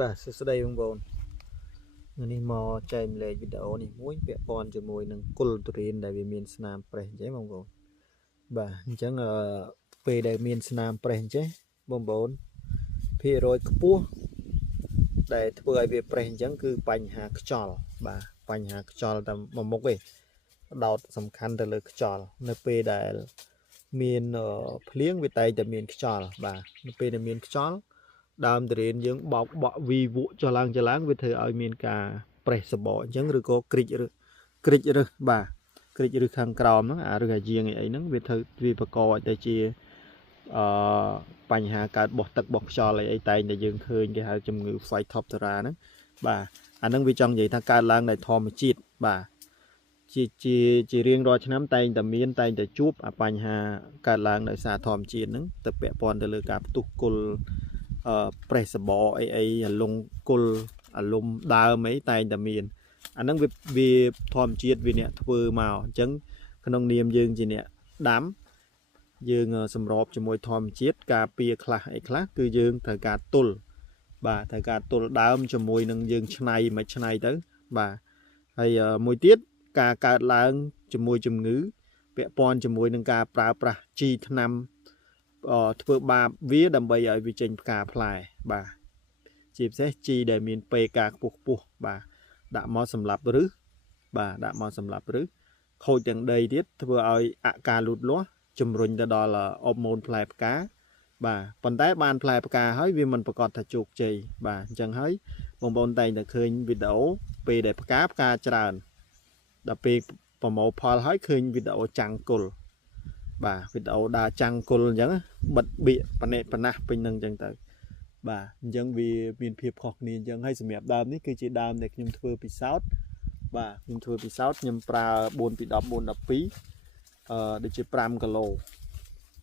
បាទសួស្តីបងប្អូននេះមកចែកលេខវីដេអូនេះមួយពាក់ព័ន្ធជាមួយនឹងគុលទុរេនដែលវាមានស្នាមប្រេះអញ្ចឹងបងប្អូនបាទអញ្ចឹងពេលដែលមានស្នាមប្រេះអញ្ចឹងបងប្អូនភាគរយខ្ពស់ដែលធ្វើឲ្យវាប្រេះអញ្ចឹងគឺបញ្ហាខ្យល់បាទបញ្ហាខ្យល់តែមួយមុខទេដោតសំខាន់ទៅលើខ្យល់នៅពេលដែលមានភ្លៀងវាតែងតែមានខ្យល់បាទនៅពេលដែលមានខ្យល់ដើមទុរេនយើងបោកបក់វីវក់ចុះឡើងវាធ្វើឲ្យមានការប្រេះសបកអញ្ចឹងឬក៏គ្រិចរឹសបាទគ្រិចរឹសខាងក្រោមហ្នឹងអាឬអាយាងអីហ្នឹងវាធ្វើវាបង្កឲ្យតែជាបញ្ហាកើតបោះទឹកបោះខ្យល់អីតែងតែយើងឃើញគេហៅជំងឺ Phytophthora ហ្នឹងបាទអាហ្នឹងវាចង់និយាយថាកើតឡើងដោយធម្មជាតិបាទជារៀងរាល់ឆ្នាំតែងតែជួបអាបញ្ហាកើតឡើងដោយសារធម្មជាតិហ្នឹងទៅពាក់ព័ន្ធទៅលើការផ្ទុះគុលប្រេះសបកអីអាលងគុលអាលុំដើមអីតែងតែមានអាហ្នឹងវាធម្មជាតិវាអ្នកធ្វើមកអញ្ចឹងក្នុងនាមយើងជាអ្នកដាំយើងសម្របជាមួយធម្មជាតិការពារខ្លះអីខ្លះគឺយើងត្រូវការទុលបាទត្រូវការទុលដើមជាមួយនឹងយើងឆ្នៃមិនឆ្នៃទៅបាទហើយមួយទៀតការកើតឡើងជាមួយជំងឺពាក់ព័ន្ធជាមួយនឹងការប្រើប្រាស់ជីថ្នាំធ្វើបាបវាដើម្បីឲ្យវាចេញផ្កាផ្លែបាទជាពិសេសជីដែលមានពេកាខ្ពស់បាទដាក់មកសម្លាប់ឬបាទដាក់មកសម្លាប់ឬខូចទាំងដីទៀតធ្វើឲ្យអការលូតលាស់ជំរុញទៅដល់អបម៉ូនផ្លែផ្កាបាទប៉ុន្តែបានផ្លែផ្កាហើយវាមិនប្រកាសថាជោគជ័យបាទអញ្ចឹងហើយបងប្អូនតែងតែឃើញវីដេអូពេលដែលផ្កាច្រើនដល់ពេលប្រមូលផលហើយឃើញវីដេអូចាំងគុលបាទវីដេអូដើរចាំងគុលអញ្ចឹងបិទបៀកប៉ណេតប៉ណាស់ពេញនឹងអញ្ចឹងទៅបាទអញ្ចឹងវាមានភាពខុសគ្នាអញ្ចឹងហើយសម្រាប់ដើមនេះគឺជាដើមដែលខ្ញុំធ្វើពិសោធន៍បាទខ្ញុំធ្វើពិសោធន៍ខ្ញុំប្រើ4ពី10 4 12ដូចជា5គីឡូ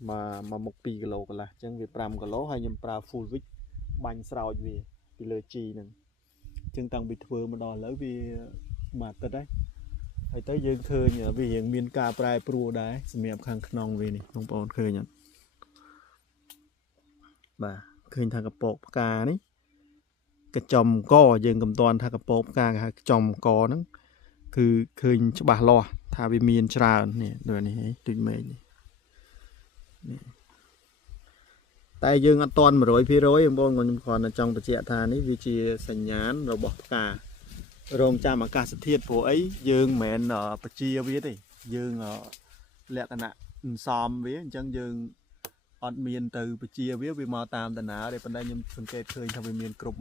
មកមុខ2គីឡូកន្លះអញ្ចឹងវា5គីឡូហើយខ្ញុំប្រើ full wig បាញ់ស្រោចវាពីលើជីហ្នឹងអញ្ចឹងតាំងពីធ្វើមកដល់ឥឡូវវាមួយអាទិត្យហើយទៅយើងឃើញវារៀងមានការប្រែប្រួលដែរសម្រាប់ខាងក្នុងវានេះបងប្អូនឃើញអត់បាទឃើញថាកពកផ្កានេះកញ្ចំកយើងកំតាន់ថាកពកផ្កាគេហៅកញ្ចំកហ្នឹងគឺឃើញច្បាស់លាស់ថាវាមានច្រើននេះដូចនេះដូចមេឃនេះតែយើងអត់តាន់ 100% បងប្អូនខ្ញុំគ្រាន់តែចង់បញ្ជាក់ថានេះវាជាសញ្ញាណរបស់ផ្ការងចាំអាកាសធាតុព្រោះអីយើងមិនមែនបជាវាទេយើងលក្ខណៈសំវាអញ្ចឹងយើងអត់មានទៅបជាវាមកតាមតាណាទេប៉ុន្តែខ្ញុំសង្កេតឃើញថាវាមានគ្រប់